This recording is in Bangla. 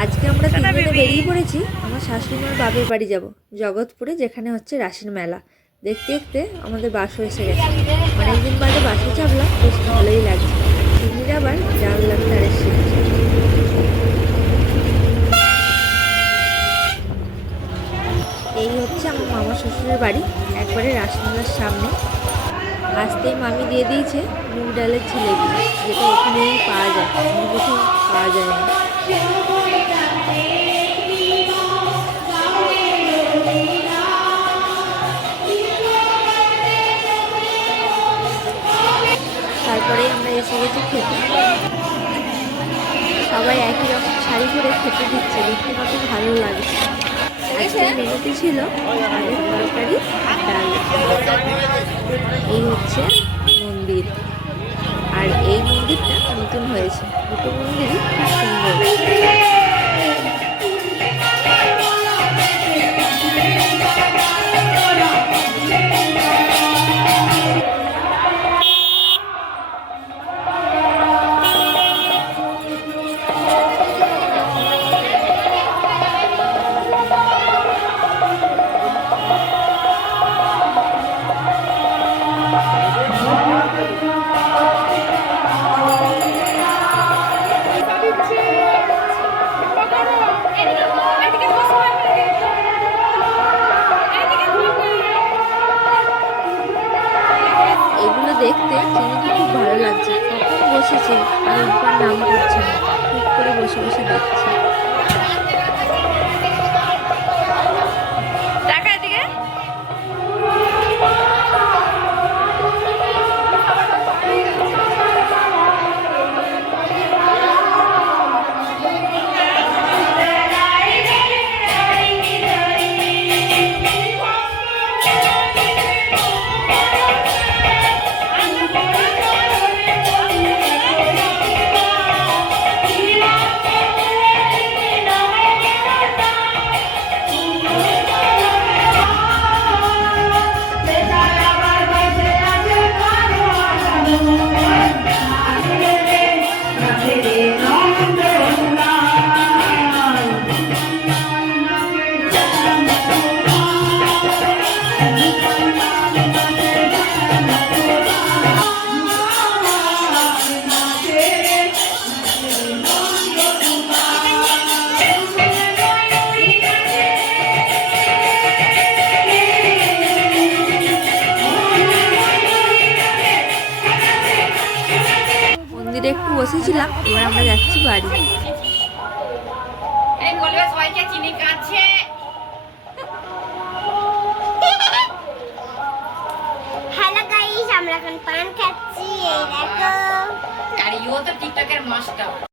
আজকে আমরা তিনজনে বেরিয়ে পড়েছি। আমার শাশুড়িমার বাপের বাড়ি যাব জগৎপুরে যেখানে হচ্ছে রাসের মেলা। দেখতে দেখতে আমাদের বাসও এসে গেছে। অনেকদিন বাদে বাসে চাপলাম বেশ ভালোই লাগছে। চিনির আবার জানলাম ধারে শিখছে এই হচ্ছে আমার মামা শ্বশুরের বাড়ি একবারে রাসমেলার সামনে। আসতেই মামি দিয়ে দিয়েছে মুগ ডালের ছিলেবি যেটা ওখানেই পাওয়া যায় অন্য কোথাও পাওয়া যায় না। এসে গেছে খেতে। সবাই একই রকম শাড়ি পরে খেতে দিচ্ছে, দেখতে কত ভালো লাগছে আজকের মেনুতে ছিল আলু তরকারি ডাল। এই হচ্ছে মন্দির। আর এই মন্দিরটা নতুন হয়েছে। দুটো মন্দিরই খুব সুন্দর। দেখতে চিনিকে খুব ভালো লাগছে। কখন বসেছে আর একবার মন্দিরে একটু বসেছিলাম এবার আমরা যাচ্ছি বাড়ি। বলবে সবাইকে চিনি কাটছে হ্যালো গাইস আমরা এখন পান খাচ্ছি এই দেখো। আর ইও তো টিকটকের মাস্টার